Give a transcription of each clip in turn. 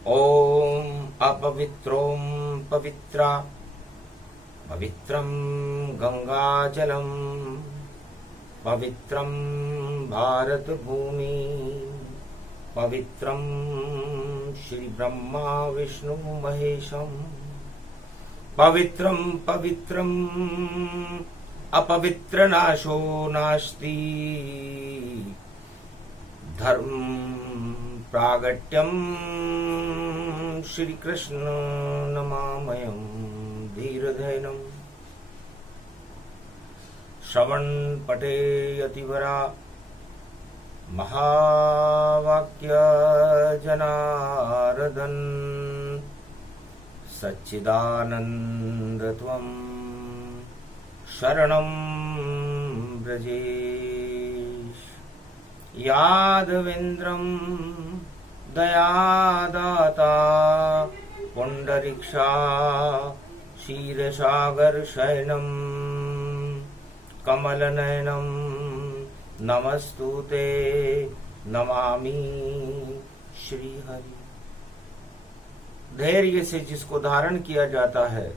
ॐ अपवित्रों पवित्रा पवित्रं गंगाजलम् पवित्रं भारतभूमि पवित्रं श्री ब्रह्मा विष्णु महेशं पवित्रं पवित्रं अपवित्रनाशो नास्ति धर्म प्रागट्यं श्री कृष्ण नमामयं धीरधैर्यं श्रवण पटे यतिवरा महावाक्य जनार्दन सच्चिदानंद त्वं शरणं व्रजेश यादवेन्द्रं दयादाता पुंडरीक्षा क्षीरसागर शयनं कमलनयनं नमस्तुते नमामि श्रीहरि। धैर्य से जिसको धारण किया जाता है,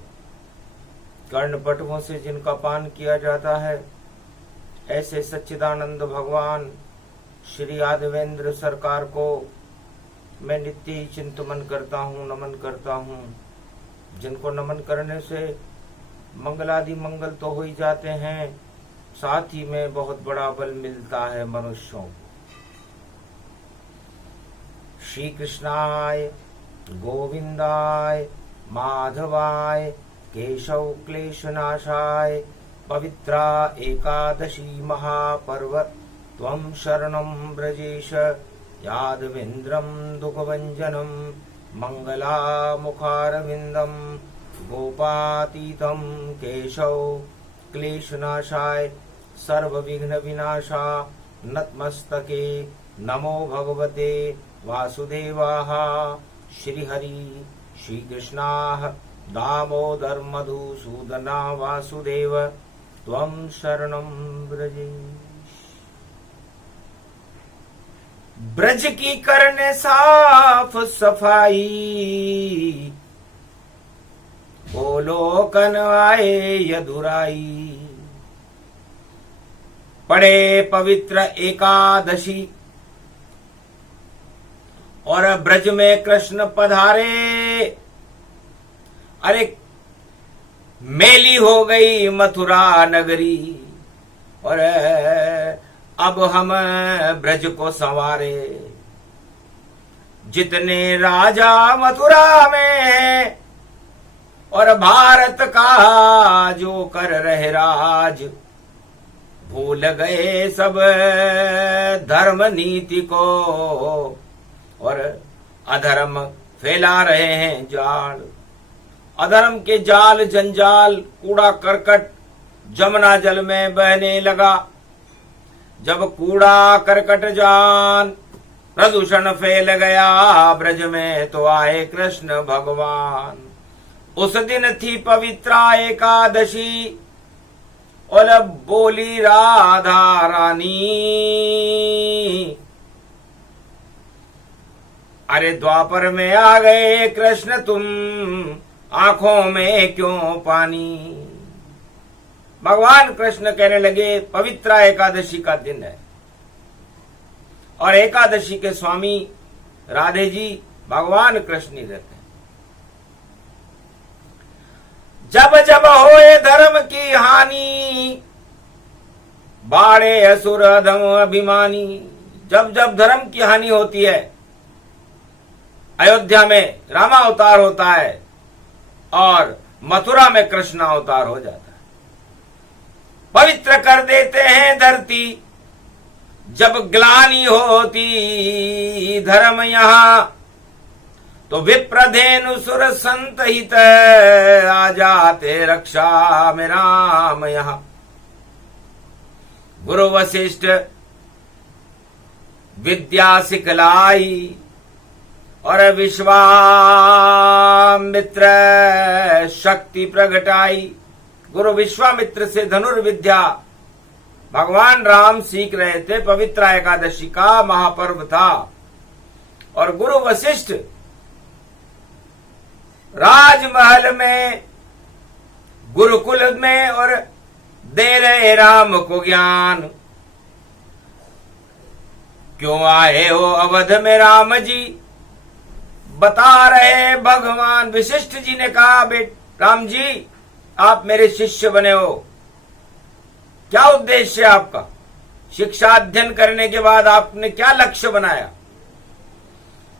कर्णपटुओं से जिनका पान किया जाता है, ऐसे सच्चिदानंद भगवान श्री यादवेंद्र सरकार को मैं नित्य ही चिंतन करता हूँ, नमन करता हूँ। जिनको नमन करने से मंगलादि मंगल तो हो ही जाते हैं, साथ ही में बहुत बड़ा बल मिलता है मनुष्यों को। श्री कृष्णाय गोविंदाय माधवाय केशव क्लेशनाशाय पवित्रा एकादशी महापर्व त्वं शरणं व्रजेश यादवेन्द्रं दुःखभञ्जनं मङ्गलामुखारविन्दं गोपातीतं केशव क्लेशनाशाय सर्वविघ्न विनाशा नतमस्तके नमो भगवते वासुदेवाः। श्रीहरि श्रीकृष्णाः दामोदर मधुसूदना वासुदेव त्वं शरणं व्रजेश। ब्रज की करने साफ सफाई गोलोकन आए यदुराई पड़े पवित्र एकादशी और ब्रज में कृष्ण पधारे। अरे मेली हो गई मथुरा नगरी और अब हम ब्रज को संवारे। जितने राजा मथुरा में और भारत का जो कर रहे राज, भूल गए सब धर्म नीति को और अधर्म फैला रहे हैं जाल। अधर्म के जाल जंजाल कूड़ा करकट जमुना जल में बहने लगा। जब कूड़ा करकट जान प्रदूषण फैल गया ब्रज में, तो आए कृष्ण भगवान। उस दिन थी पवित्रा एकादशी और बोली राधा रानी, अरे द्वापर में आ गए कृष्ण तुम, आंखों में क्यों पानी। भगवान कृष्ण कहने लगे पवित्रा एकादशी का दिन है और एकादशी के स्वामी राधे जी भगवान कृष्ण ही रहते हैं। जब जब होए धर्म की हानि बाड़े असुर अधम अभिमानी। जब जब धर्म की हानि होती है, अयोध्या में रामावतार होता है और मथुरा में कृष्ण अवतार हो जाता है। पवित्र कर देते हैं धरती जब ग्लानि होती धर्म यहाँ, तो विप्रधेनु सुर संत हित आ जाते रक्षा में राम यहाँ। गुरु वशिष्ठ विद्या सिखलाई और विश्वामित्र शक्ति प्रगटाई। गुरु विश्वामित्र से धनुर्विद्या भगवान राम सीख रहे थे। पवित्र एकादशी का महापर्व था और गुरु वशिष्ठ राजमहल में गुरुकुल में और दे रहे राम को ज्ञान। क्यों आए हो अवध में राम जी, बता रहे भगवान। वशिष्ठ जी ने कहा, राम जी आप मेरे शिष्य बने हो, क्या उद्देश्य है आपका? शिक्षा अध्ययन करने के बाद आपने क्या लक्ष्य बनाया?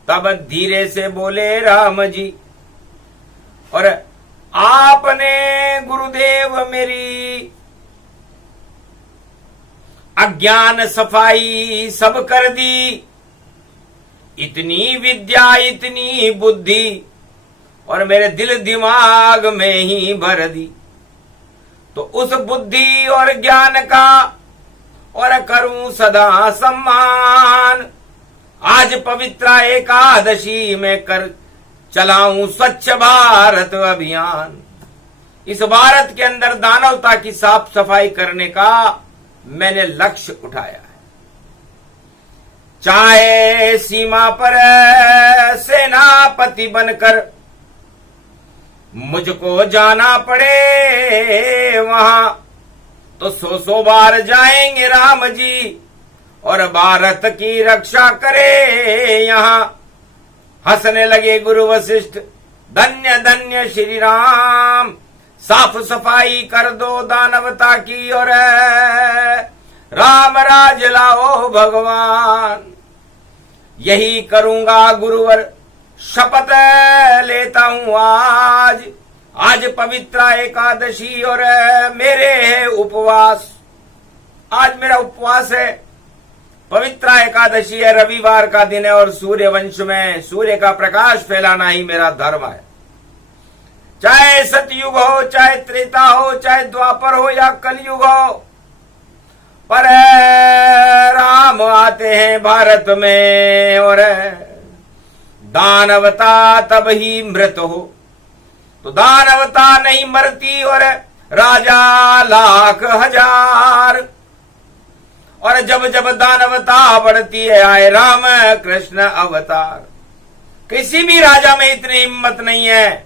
तब धीरे से बोले राम जी, और आपने गुरुदेव मेरी अज्ञान सफाई सब कर दी, इतनी विद्या इतनी बुद्धि और मेरे दिल दिमाग में ही भर दी। तो उस बुद्धि और ज्ञान का और करूं सदा सम्मान। आज पवित्र एकादशी में कर चलाऊं स्वच्छ भारत अभियान। इस भारत के अंदर दानवता की साफ सफाई करने का मैंने लक्ष्य उठाया है। चाहे सीमा पर सेनापति बनकर मुझको जाना पड़े वहां, तो 100 बार जाएंगे राम जी और भारत की रक्षा करे यहां। हंसने लगे गुरु वशिष्ठ, धन्य धन्य श्री राम, साफ सफाई कर दो दानवता की और राम राज लाओ भगवान। यही करूंगा गुरुवर, शपथ लेता हूं आज। आज पवित्र एकादशी और मेरे है उपवास। आज मेरा उपवास है। पवित्र एकादशी है, रविवार का दिन है और सूर्य वंश में सूर्य का प्रकाश फैलाना ही मेरा धर्म है। चाहे सतयुग हो, चाहे त्रेता हो, चाहे द्वापर हो या कलयुग हो, पर राम आते हैं भारत में और दानवता तब ही मृत हो। तो दानवता नहीं मरती और राजा लाख हजार। और जब जब दानवता बढ़ती है आए राम कृष्ण अवतार। किसी भी राजा में इतनी हिम्मत नहीं है।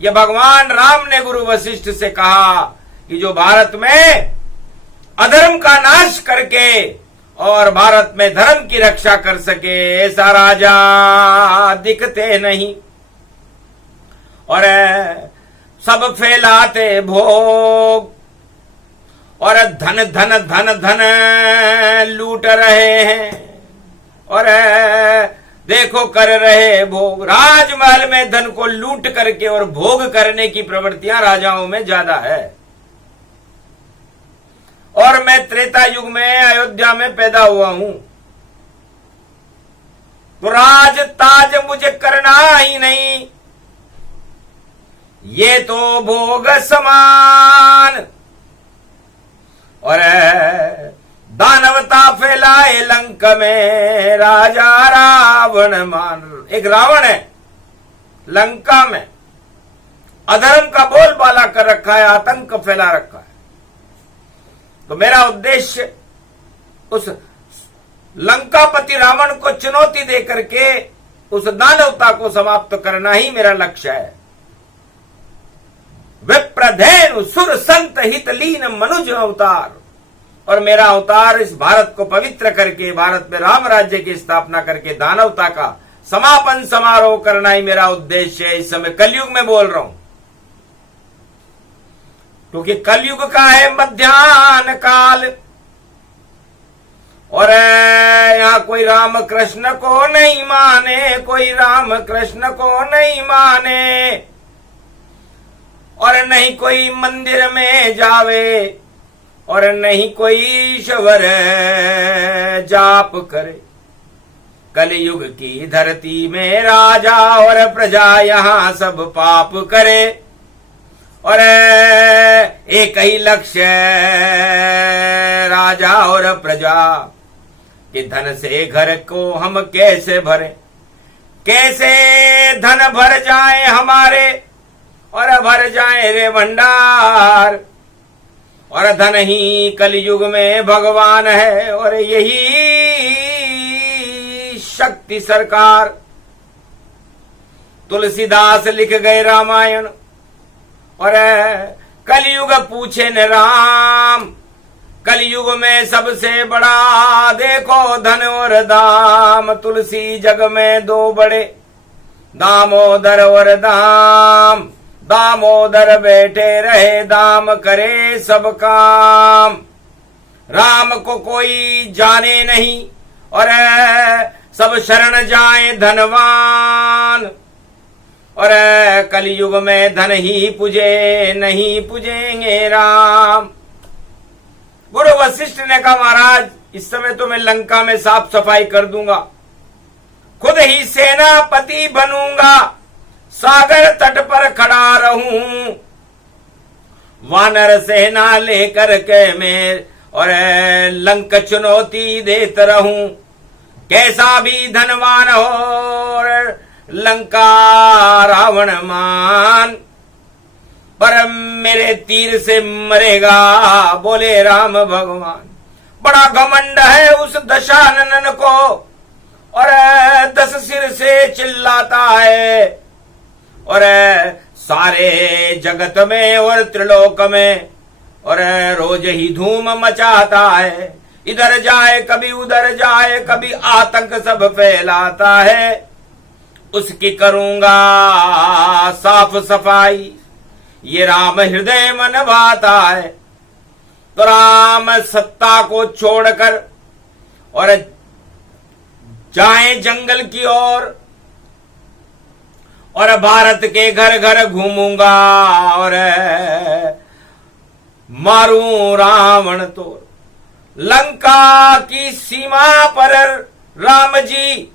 यह भगवान राम ने गुरु वशिष्ठ से कहा कि जो भारत में अधर्म का नाश करके और भारत में धर्म की रक्षा कर सके, ऐसा राजा दिखते नहीं। और सब फैलाते भोग और धन धन धन धन लूट रहे हैं और देखो कर रहे भोग। राजमहल में धन को लूट करके और भोग करने की प्रवृत्तियां राजाओं में ज्यादा है। और मैं त्रेता युग में अयोध्या में पैदा हुआ हूं, तो राज ताज मुझे करना ही नहीं, ये तो भोग समान। और दानवता फैलाए लंक में राजा रावण मान। एक रावण है लंका में, अधर्म का बोलबाला कर रखा है, आतंक फैला रखा है। तो मेरा उद्देश्य उस लंकापति रावण को चुनौती दे करके उस दानवता को समाप्त करना ही मेरा लक्ष्य है। विप्रधेनु सुर संत हित लीन मनुज अवतार। और मेरा अवतार इस भारत को पवित्र करके भारत में राम राज्य की स्थापना करके दानवता का समापन समारोह करना ही मेरा उद्देश्य है। इस समय कलयुग में बोल रहा हूं, क्योंकि कलयुग का है मध्याह्न काल और यहां कोई राम कृष्ण को नहीं माने, कोई राम कृष्ण को नहीं माने और नहीं कोई मंदिर में जावे और नहीं कोई ईश्वर जाप करे। कलयुग की धरती में राजा और प्रजा यहां सब पाप करे और एक ही लक्ष्य राजा और प्रजा कि धन से घर को हम कैसे भरें, कैसे धन भर जाए हमारे और भर जाए रे भंडार। और धन ही कलयुग में भगवान है और यही शक्ति सरकार। तुलसीदास लिख गए रामायण। और कलयुग पूछे न राम, कलयुग में सबसे बड़ा देखो धन और दाम। तुलसी जग में दो बड़े, दामोदर और दाम। दामोदर बैठे रहे, दाम करे सब काम। राम को कोई जाने नहीं, और सब शरण जाए धनवान। और कलयुग में धन ही पूजे, नहीं पूजेंगे राम। गुरु वशिष्ठ ने कहा, महाराज इस समय तो मैं लंका में साफ सफाई कर दूंगा, खुद ही सेनापति बनूंगा, सागर तट पर खड़ा रहूं, वानर सेना लेकर के मैं और लंक चुनौती देता रहूं। कैसा भी धनवान हो और लंका रावण मान, पर मेरे तीर से मरेगा, बोले राम भगवान। बड़ा घमंड है उस दशानन को, और 10 सिर से चिल्लाता है, और सारे जगत में और त्रिलोक में और रोज ही धूम मचाता है। इधर जाए कभी उधर जाए, कभी आतंक सब फैलाता है। उसकी करूंगा साफ सफाई, ये राम हृदय मन भाता है। तो राम सत्ता को छोड़कर और जाए जंगल की ओर, और भारत के घर घर घूमूंगा, और मारूं रावण तोड़। लंका की सीमा पर राम जी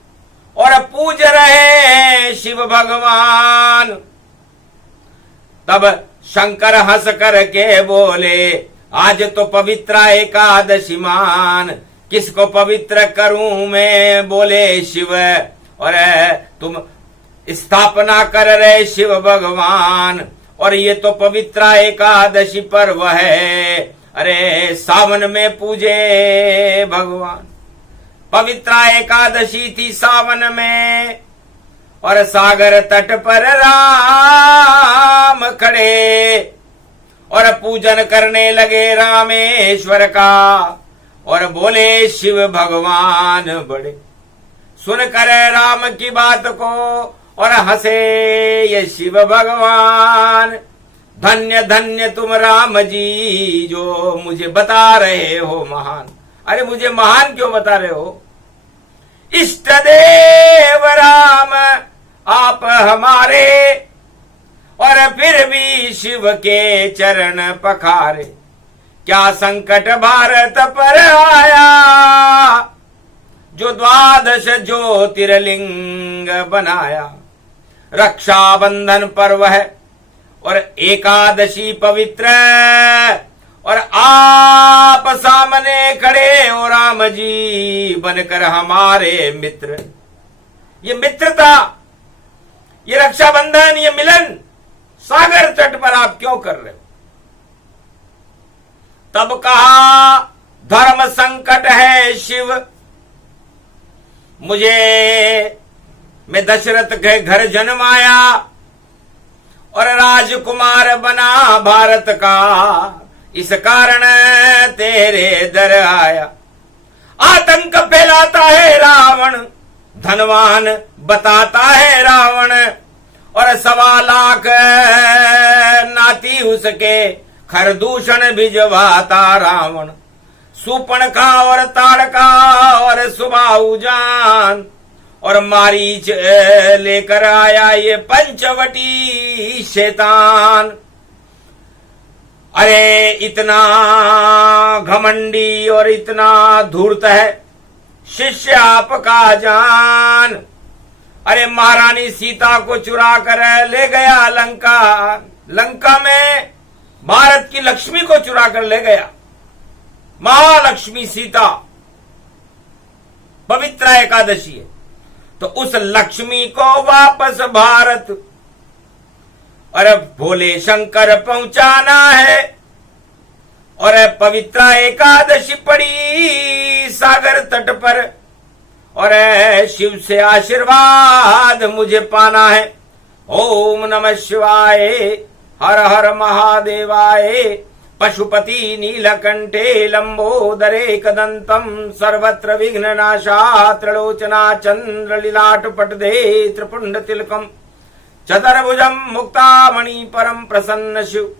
और पूज रहे शिव भगवान। तब शंकर हंस कर के बोले, आज तो पवित्र एकादशी मान, किसको पवित्र करूं मैं, बोले शिव। और तुम स्थापना कर रहे शिव भगवान, और ये तो पवित्र एकादशी पर्व है, अरे सावन में पूजे भगवान। पवित्र एकादशी थी सावन में, और सागर तट पर राम खड़े, और पूजन करने लगे रामेश्वर का, और बोले शिव भगवान बड़े। सुनकर राम की बात को और हंसे ये शिव भगवान। धन्य धन्य तुम राम जी, जो मुझे बता रहे हो महान। अरे मुझे महान क्यों बता रहे हो? इष्ट देव राम आप हमारे, और फिर भी शिव के चरण पखारे। क्या संकट भारत पर आया, जो 12 ज्योतिर्लिंग बनाया। रक्षाबंधन पर्व है और एकादशी पवित्र, और आप सामने खड़े हो राम जी बनकर हमारे मित्र। ये मित्रता, ये रक्षाबंधन, ये मिलन सागर तट पर आप क्यों कर रहे हो? तब कहा धर्म संकट है शिव, मैं दशरथ के घर जन्माया और राजकुमार बना भारत का, इस कारण तेरे दर आया। आतंक फैलाता है रावण, धनवान बताता है रावण, और 1.25 लाख नाती उसके खरदूषण भिजवाता रावण। सुपर्णखा और ताड़का और सुबाहु जान, और मारीच लेकर आया ये पंचवटी शैतान। अरे इतना घमंडी और इतना धूर्त है शिष्य आपका जान। अरे महारानी सीता को चुरा कर ले गया लंका, लंका में भारत की लक्ष्मी को चुरा कर ले गया। महालक्ष्मी सीता, पवित्र एकादशी है, तो उस लक्ष्मी को वापस भारत, अरे भोले शंकर पहुंचाना है। और पवित्र एकादशी पड़ी सागर तट पर, और शिव से आशीर्वाद मुझे पाना है। ओम नमः शिवाय। हर हर महादेवाय। पशुपति नीलकंठे लंबोदरे कदंतम सर्वत्र विघ्ननाशा त्रिलोचना चंद्रलीलाट पटदे त्रिपुंड तिलकम चतुर्भुजम मुक्तामणि परम प्रसन्न शिव।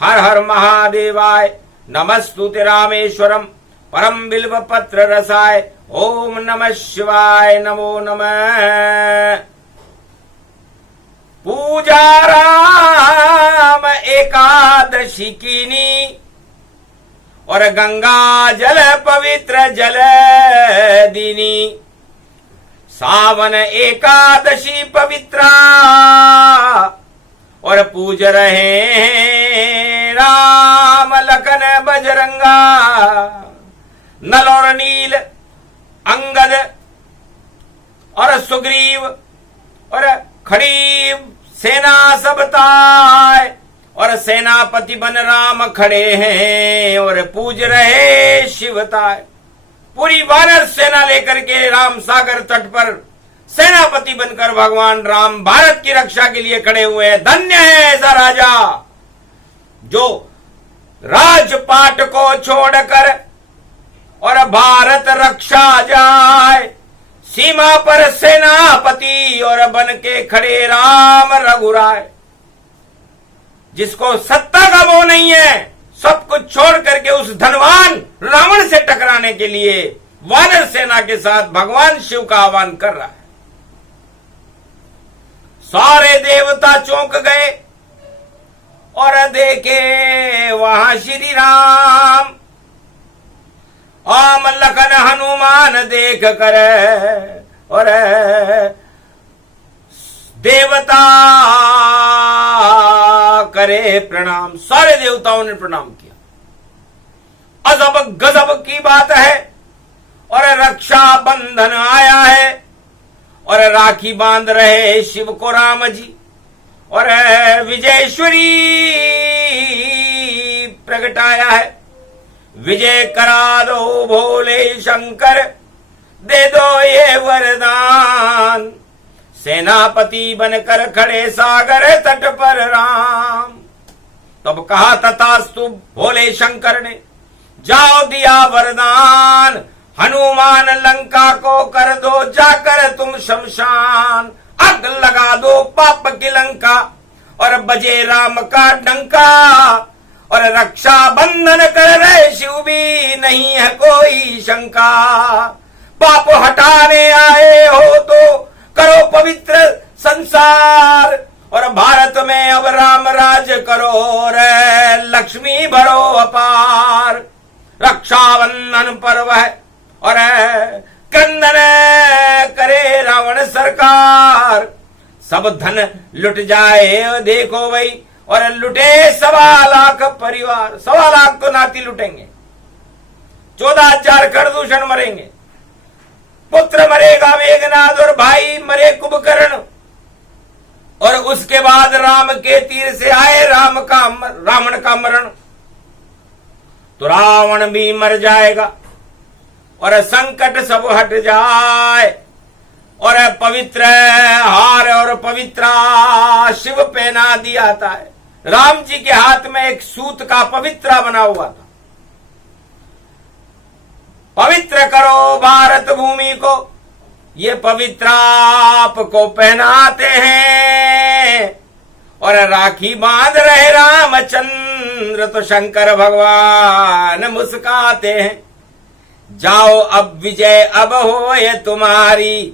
हर हर महादेवाय। नमस्तुते रामेश्वरम परम बिल्व पत्र रसाय। ओम नमः शिवाय। नमो नमः। पूजा राम एकादशी कीनी और गंगा जल पवित्र जल दीनी। सावन एकादशी पवित्रा और पूज रहे हैं राम लखन बजरंगा। नल और नील अंगद और सुग्रीव और खड़ी सेना सब ताय और सेनापति बन राम खड़े हैं और पूज रहे शिवताय। पूरी वानर सेना लेकर के राम सागर तट पर सेनापति बनकर भगवान राम भारत की रक्षा के लिए खड़े हुए हैं। धन्य है ऐसा राजा जो राजपाट को छोड़कर और भारत रक्षा जाए। सीमा पर सेनापति और बन के खड़े राम रघुराय। जिसको सत्ता का मोह नहीं है, सब कुछ छोड़ करके उस धनवान रावण से टकराने के लिए वानर सेना के साथ भगवान शिव का आह्वान कर रहा है। सारे देवता चौंक गए और देखे वहां श्री राम। आम लखन हनुमान देख कर और देवता करे प्रणाम। सारे देवताओं ने प्रणाम किया। अजब गजब की बात है और रक्षा बंधन आया है और राखी बांध रहे शिव को राम जी और विजयेश्वरी प्रगटाया है। विजय करा दो भोले शंकर, दे दो ये वरदान। सेनापति बनकर खड़े सागर तट पर राम। तब कहा तथास्तु भोले शंकर ने, जाओ दिया वरदान। हनुमान लंका को कर दो जाकर तुम शमशान। आग लगा दो पाप की लंका और बजे राम का डंका। और रक्षा बंधन कर रहे शिव भी नहीं है कोई शंका। पाप हटाने आए हो तो करो पवित्र संसार और भारत में अब राम राज करो और लक्ष्मी भरो अपार। रक्षाबंधन पर्व है और क्रंदन करे रावण सरकार। सब धन लुट जाए देखो भाई और लुटे 1.25 लाख परिवार। 1.25 लाख तो नाती लुटेंगे। 14,000 खरदूषण मरेंगे। पुत्र मरेगा मेघनाद और भाई मरे कुंभकर्ण। और उसके बाद राम के तीर से आए रावण का मरण। तो रावण भी मर जाएगा और संकट सब हट जाए और पवित्र हार और पवित्रा शिव पहना दिया जाता है। राम जी के हाथ में एक सूत का पवित्रा बना हुआ था। पवित्र करो भारत भूमि को, ये पवित्र आपको पहनाते हैं। और राखी बांध रहे रामचंद्र तो शंकर भगवान मुस्काते हैं। जाओ अब विजय अब हो ये तुम्हारी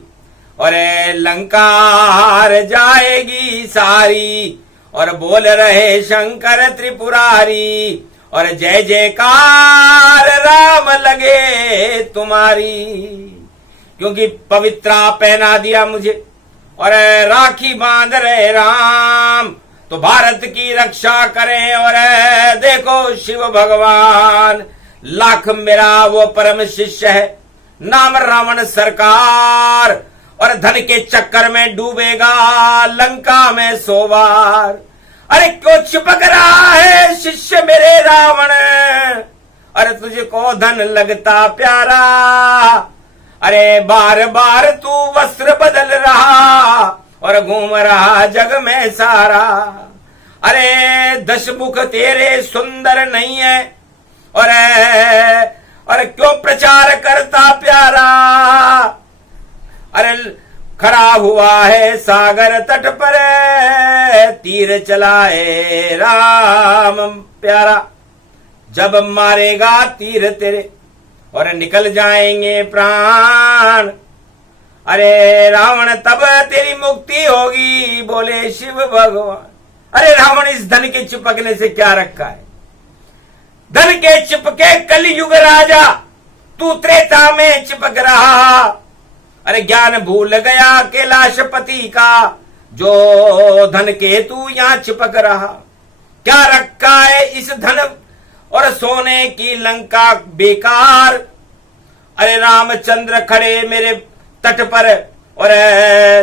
और लंका हार जाएगी सारी। और बोल रहे शंकर त्रिपुरारी और जय जयकार राम लगे तुम्हारी। क्योंकि पवित्रा पहना दिया मुझे और राखी बांध रहे राम तो भारत की रक्षा करें। और देखो शिव भगवान लाख मेरा वो परम शिष्य है, नाम रावण सरकार। और धन के चक्कर में डूबेगा लंका में 100 बार। अरे क्यों चिपक रहा है शिष्य मेरे रावण, अरे तुझको धन लगता प्यारा। अरे बार बार तू वस्त्र बदल रहा और घूम रहा जग में सारा। अरे 10 मुख तेरे सुंदर नहीं है, और क्यों प्रचार करता प्यारा। अरे खड़ा हुआ है सागर तट पर, तीर चलाए राम प्यारा। जब मारेगा तीर तेरे और निकल जाएंगे प्राण, अरे रावण तब तेरी मुक्ति होगी, बोले शिव भगवान। अरे रावण, इस धन के चिपकने से क्या रखा है? धन के चिपके कलयुग राजा, तू त्रेता में चिपक रहा। अरे ज्ञान भूल गया कैलाशपति का, जो धन के तू यहां चिपक रहा। क्या रखा है इस धन और सोने की लंका बेकार। अरे रामचंद्र खड़े मेरे तट पर, और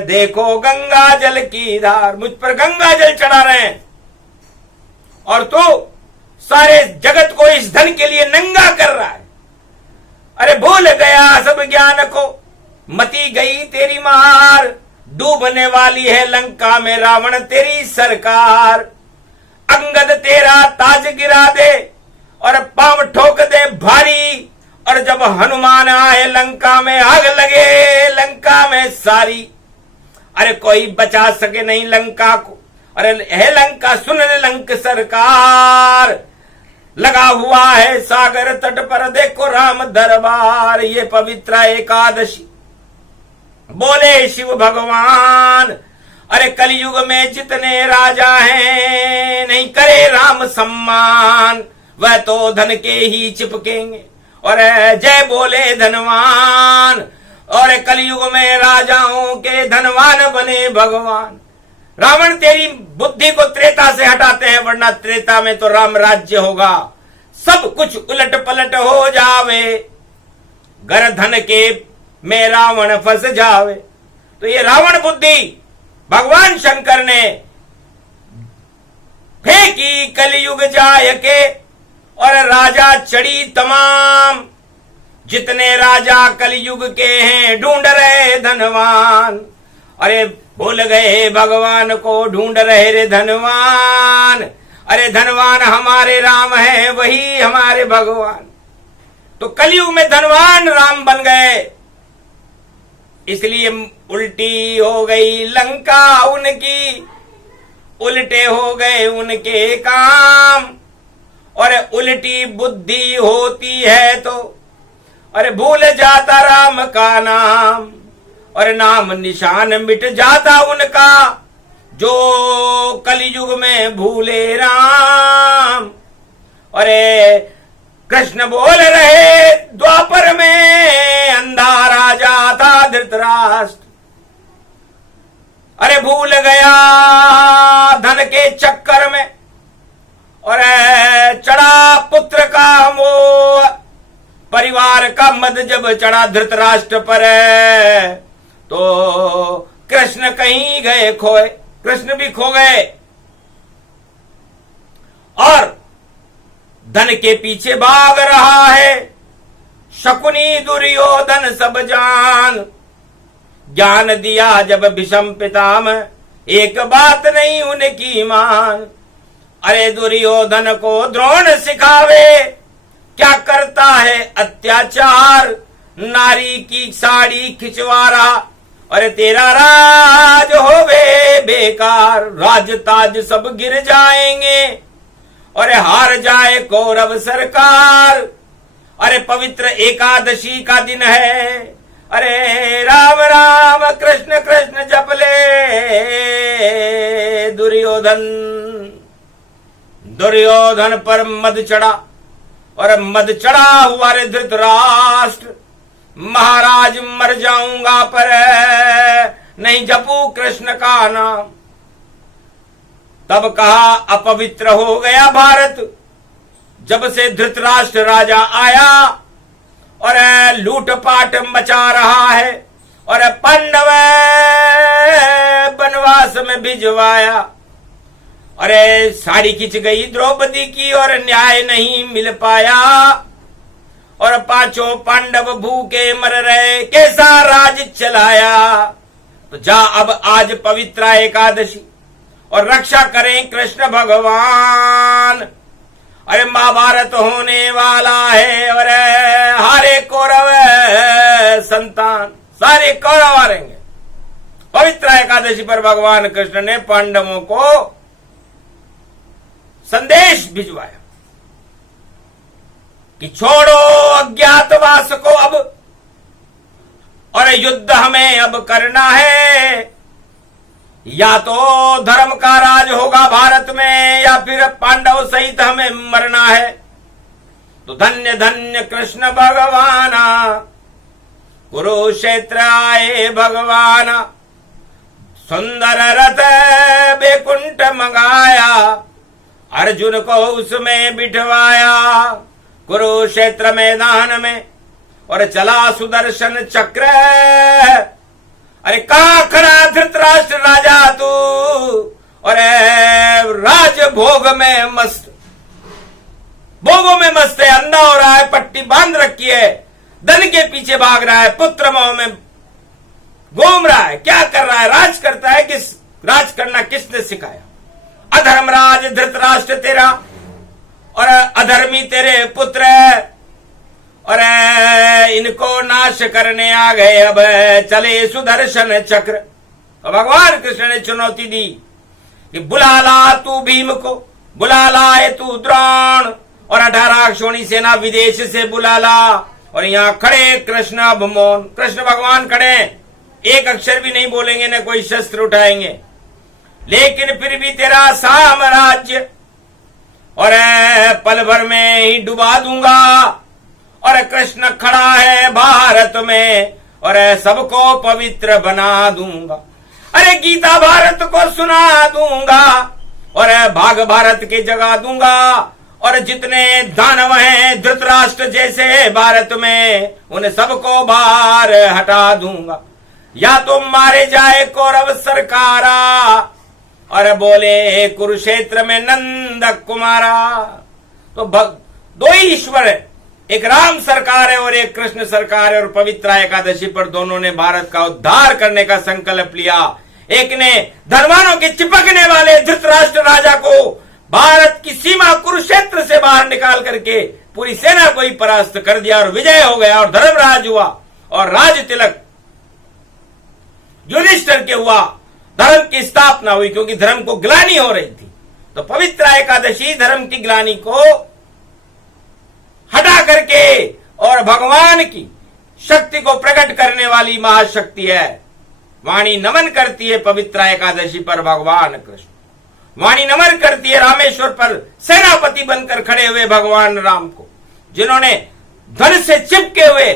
देखो गंगा जल की धार, मुझ पर गंगा जल चढ़ा रहे हैं, और तू सारे जगत को इस धन के लिए नंगा कर रहा है। अरे भूल गया सब ज्ञान को, मती गई तेरी मार। डूबने वाली है लंका में रावण तेरी सरकार। अंगद तेरा ताज गिरा दे और पांव ठोक दे भारी, और जब हनुमान आए लंका में आग लगे लंका में सारी। अरे कोई बचा सके नहीं लंका को। अरे है लंका सुन ले लंक सरकार, लगा हुआ है सागर तट पर देखो राम दरबार। ये पवित्र एकादशी बोले शिव भगवान। अरे कलयुग में जितने राजा हैं नहीं करे राम सम्मान, वह तो धन के ही चिपकेंगे और जय बोले धनवान। और कलयुग में राजाओं के धनवान बने भगवान। रावण तेरी बुद्धि को त्रेता से हटाते हैं, वरना त्रेता में तो राम राज्य होगा, सब कुछ उलट पलट हो जावे, गर धन के में रावण फंस जावे। तो ये रावण बुद्धि भगवान शंकर ने फेंकी कलयुग जाय के, और राजा चढ़ी तमाम। जितने राजा कलयुग के हैं ढूंढ रहे धनवान। अरे भूल गए भगवान को ढूंढ रहे रे धनवान। अरे धनवान हमारे राम है, वही हमारे भगवान। तो कलयुग में धनवान राम बन गए, इसलिए उल्टी हो गई लंका उनकी, उल्टे हो गए उनके काम। और उल्टी बुद्धि होती है तो अरे भूल जाता राम का नाम, और नाम निशान मिट जाता उनका, जो कलयुग में भूले राम। अरे कृष्ण बोल रहे द्वापर में, अंधा राजा था धृतराष्ट्र। अरे भूल गया धन के चक्कर में, और चढ़ा पुत्र का मोह। परिवार का मद जब चढ़ा धृतराष्ट्र पर, तो कृष्ण कहीं गए खोए, कृष्ण भी खो गए। और धन के पीछे भाग रहा है शकुनी दुर्योधन सब जान। ज्ञान दिया जब भीष्म पितामह, एक बात नहीं उनकी मान। अरे दुर्योधन को द्रोण सिखावे, क्या करता है अत्याचार। नारी की साड़ी खिंचवा रहा, अरे तेरा राज होवे बेकार। राज ताज सब गिर जाएंगे, और हार जाए कौरव सरकार। अरे पवित्र एकादशी का दिन है, अरे राम राम कृष्ण कृष्ण जप ले। दुर्योधन पर मद चढ़ा, और मद चढ़ा हुआ रे धृतराष्ट्र। महाराज मर जाऊंगा पर नहीं जपू कृष्ण का नाम। तब कहा अपवित्र हो गया भारत, जब से धृतराष्ट्र राजा आया और लूटपाट मचा रहा है, और पांडव वनवास में भिजवाया। अरे साड़ी खिंच गई द्रौपदी की और न्याय नहीं मिल पाया, और पांचों पांडव भूखे मर रहे, कैसा राज चलाया। तो जा अब आज पवित्र एकादशी और रक्षा करें कृष्ण भगवान। अरे महाभारत होने वाला है और हारे कौरव संतान, सारे कौरव हारेंगे। पवित्र एकादशी पर भगवान कृष्ण ने पांडवों को संदेश भिजवाया कि छोड़ो अज्ञातवास को अब, और युद्ध हमें अब करना है। या तो धर्म का राज होगा भारत में या फिर पांडव सहित हमें मरना है। तो धन्य धन्य कृष्ण भगवाना, कुरुक्षेत्र आए भगवाना। सुंदर रथ बैकुंठ मंगाया, अर्जुन को उसमें बिठवाया कुरुक्षेत्र मैदान में, और चला सुदर्शन चक्र। अरे कहां खड़ा धृतराष्ट्र राजा तू, और राज भोग में मस्त, भोगों में मस्त है, अंधा हो रहा है, पट्टी बांध रखी है, धन के पीछे भाग रहा है, पुत्र मोह में घूम रहा है। क्या कर रहा है? राज करता है। किस राज करना किसने सिखाया? अधर्मराज धृतराष्ट्र तेरा और अधर्मी तेरे पुत्र, और इनको नाश करने आ गए। अब चले सुदर्शन चक्र। तो भगवान कृष्ण ने चुनौती दी कि बुला ला तू भीम को, बुला लाए तू द्रोण, और 18 अक्षौणी सेना विदेश से बुला ला। और यहां खड़े कृष्ण अब मौन, कृष्ण भगवान खड़े, एक अक्षर भी नहीं बोलेंगे, न कोई शस्त्र उठाएंगे। लेकिन फिर भी तेरा साम्राज्य और पल भर में ही डुबा दूंगा। और कृष्ण खड़ा है भारत में, और सबको पवित्र बना दूंगा। अरे गीता भारत को सुना दूंगा, और भाग भारत के जगा दूंगा। और जितने दानव हैं धृतराष्ट्र जैसे भारत में, उन सबको बाहर हटा दूंगा। या तो मारे जाए कौरव सरकारा, और बोले कुरुक्षेत्र में नंद कुमारा। तो दो ही ईश्वर है, एक राम सरकार है और एक कृष्ण सरकार है। और पवित्र एकादशी पर दोनों ने भारत का उद्धार करने का संकल्प लिया। एक ने धर्मानों के चिपकने वाले धृतराष्ट्र राजा को भारत की सीमा कुरुक्षेत्र से बाहर निकाल करके पूरी सेना को ही परास्त कर दिया और विजय हो गया, और धर्मराज हुआ, और राज तिलक युधिष्ठिर के हुआ। धर्म की स्थापना हुई, क्योंकि धर्म को ग्लानि हो रही थी। तो पवित्र एकादशी धर्म की ग्लानि को हटा करके और भगवान की शक्ति को प्रकट करने वाली महाशक्ति है। वाणी नमन करती है पवित्र एकादशी पर भगवान कृष्ण। वाणी नमन करती है रामेश्वर पर सेनापति बनकर खड़े हुए भगवान राम को, जिन्होंने धन से चिपके हुए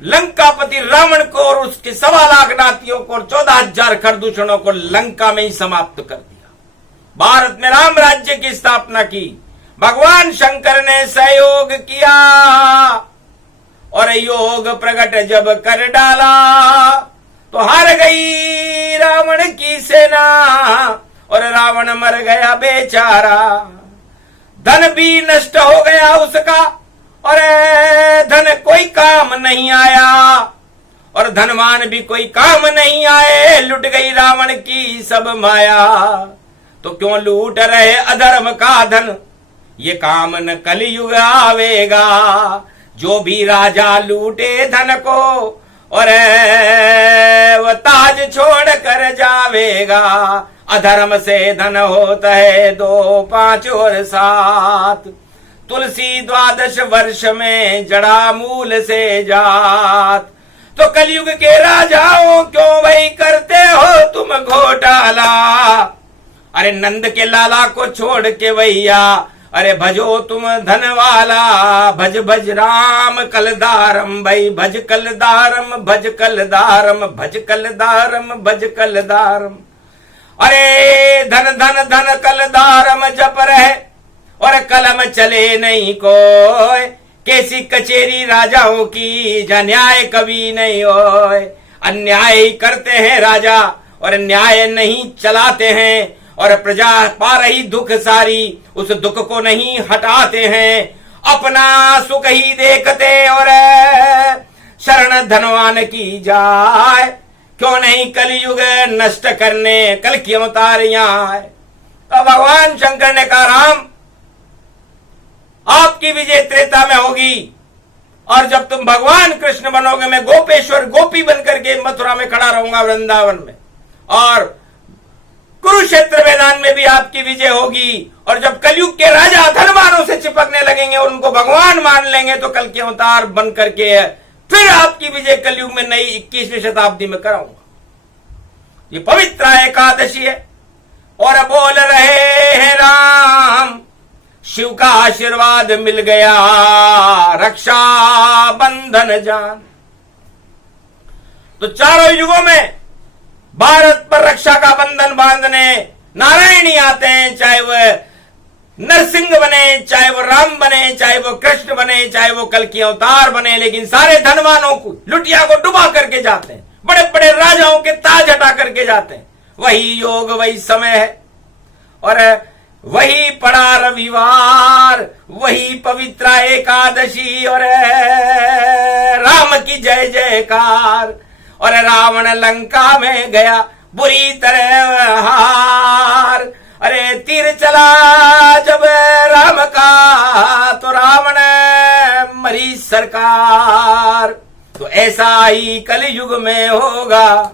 लंकापति रावण को और उसके 1.25 लाख नातियों को और 14,000 खरदूषणों को लंका में ही समाप्त कर दिया। भारत में राम राज्य की स्थापना की। भगवान शंकर ने सहयोग किया, और योग प्रकट जब कर डाला तो हार गई रावण की सेना, और रावण मर गया बेचारा। धन भी नष्ट हो गया उसका, और धन कोई काम नहीं आया, और धनवान भी कोई काम नहीं आए। लुट गई रावण की सब माया। तो क्यों लूट रहे अधर्म का धन, ये काम न कलयुग आवेगा। जो भी राजा लूटे धन को, और वह ताज छोड़ कर जावेगा। अधर्म से धन होता है 2, 5 और 7। तुलसी 12 वर्ष में जड़ा मूल से जात। तो कलयुग के राजाओं क्यों भाई करते हो तुम घोटाला। अरे नंद के लाला को छोड़ के भैया, अरे भजो तुम धन वाला। भज भज राम कलदारम भाई, भज कलदारम, भज कलदारम, भज कलदारम, भज कलदारम। अरे धन धन धन कलदारम जप रहे, और कलम चले नहीं कोई। कैसी कचेरी राजाओं की, जहाँ न्याय कभी नहीं होए। अन्याय ही करते हैं राजा, और न्याय नहीं चलाते हैं। और प्रजा पा रही दुख सारी, उस दुख को नहीं हटाते हैं। अपना सुख ही देखते, और शरण धनवान की जाए। क्यों नहीं कलयुग नष्ट करने कल की अवतार यहां है। तो भगवान शंकर ने कहा, राम आपकी विजय त्रेता में होगी, और जब तुम भगवान कृष्ण बनोगे मैं गोपेश्वर गोपी बनकर के मथुरा में खड़ा रहूंगा, वृंदावन में, और कुरुक्षेत्र मैदान में भी आपकी विजय होगी। और जब कलयुग के राजा धनवानों से चिपकने लगेंगे और उनको भगवान मान लेंगे तो कल के अवतार बन करके फिर आपकी विजय कलयुग में नई 21वीं शताब्दी में कराऊंगा। ये पवित्र एकादशी है और बोल रहे हैं राम, शिव का आशीर्वाद मिल गया, रक्षा बंधन जान। तो चारों युगों में भारत पर रक्षा का बंधन बांधने नारायण ही आते हैं, चाहे वह नरसिंह बने, चाहे वो राम बने, चाहे वो कृष्ण बने, चाहे वो कल की अवतार बने, लेकिन सारे धनवानों को लुटिया को डुबा करके जाते हैं, बड़े बड़े राजाओं के ताज हटा करके जाते हैं। वही योग वही समय है और वही पड़ा रविवार, वही पवित्र एकादशी और राम की जय जयकार। और रावण लंका में गया बुरी तरह हार, अरे तीर चला जब राम का तो रावण मरी सरकार। तो ऐसा ही कलयुग में होगा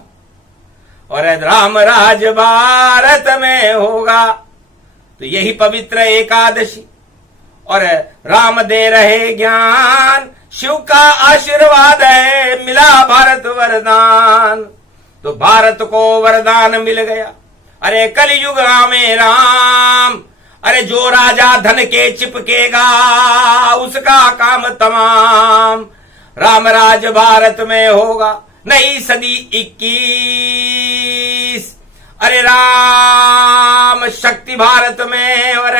और राम राज भारत में होगा। तो यही पवित्र एकादशी और राम दे रहे ज्ञान, शिव का आशीर्वाद है, मिला भारत वरदान। तो भारत को वरदान मिल गया, अरे कलयुग में राम, अरे जो राजा धन के चिपकेगा उसका काम तमाम। राम राज भारत में होगा नई सदी 21, अरे राम शक्ति भारत में और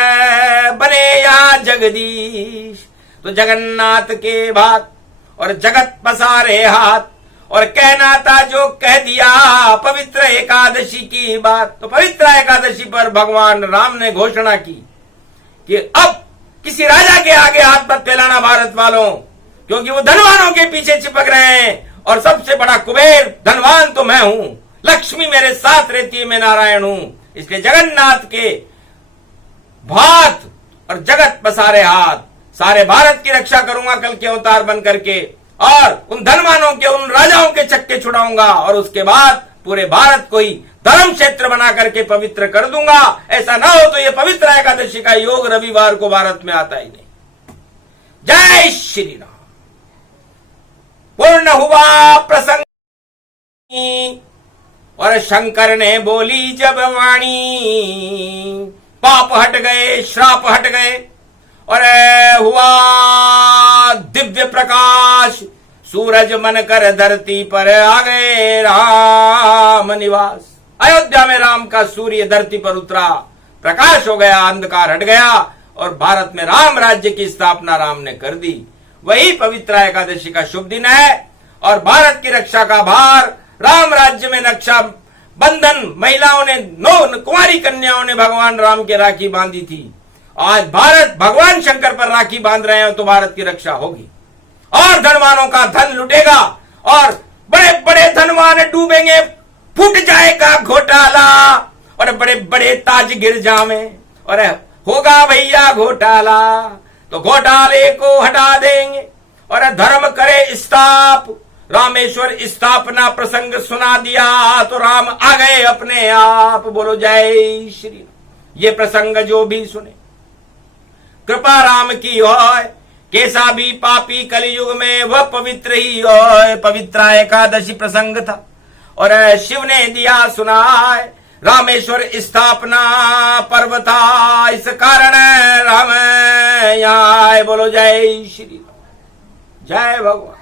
बने या जगदीश। तो जगन्नाथ के बात और जगत पसारे हाथ, और कहना था जो कह दिया पवित्र एकादशी की बात। तो पवित्र एकादशी पर भगवान राम ने घोषणा की कि अब किसी राजा के आगे हाथ मत फैलाना भारत वालों, क्योंकि वो धनवानों के पीछे चिपक रहे हैं और सबसे बड़ा कुबेर धनवान तो मैं हूं, लक्ष्मी मेरे साथ रहती है, मैं नारायण हूं। इसलिए जगन्नाथ के भात और जगत पसारे हाथ, सारे भारत की रक्षा करूंगा कल के अवतार बन करके, और उन धनवानों के उन राजाओं के चक्के छुड़ाऊंगा, और उसके बाद पूरे भारत को ही धर्म क्षेत्र बना करके पवित्र कर दूंगा। ऐसा ना हो तो ये पवित्र एकादशी का योग रविवार को भारत में आता ही नहीं। जय श्री राम। पूर्ण हुआ प्रसंग और शंकर ने बोली जब वाणी, पाप हट गए श्राप हट गए और हुआ दिव्य प्रकाश, सूरज मन कर धरती पर आ गए राम निवास। अयोध्या में राम का सूर्य धरती पर उतरा, प्रकाश हो गया, अंधकार हट गया और भारत में राम राज्य की स्थापना राम ने कर दी। वही पवित्र एकादशी का शुभ दिन है और भारत की रक्षा का भार, राम राज्य में रक्षा बंधन महिलाओं ने, 9 कुंवारी कन्याओं ने भगवान राम के राखी बांधी थी। आज भारत भगवान शंकर पर राखी बांध रहे हैं तो भारत की रक्षा होगी और धनवानों का धन लुटेगा और बड़े बड़े धनवान डूबेंगे, फूट जाएगा घोटाला और बड़े बड़े ताज गिर जावे और होगा भैया घोटाला। तो घोटाले को हटा देंगे और धर्म करे स्थाप। रामेश्वर स्थापना प्रसंग सुना दिया तो राम आ गए अपने आप। बोलो जय श्री राम। ये प्रसंग जो भी सुने कृपा राम की होय, कैसा भी पापी कलयुग में वह पवित्र ही होय। पवित्र एकादशी प्रसंग था और शिव ने दिया सुनाय, रामेश्वर स्थापना पर्व था, इस कारण राम यहाँ आए। बोलो जय श्री राम, जय भगवान।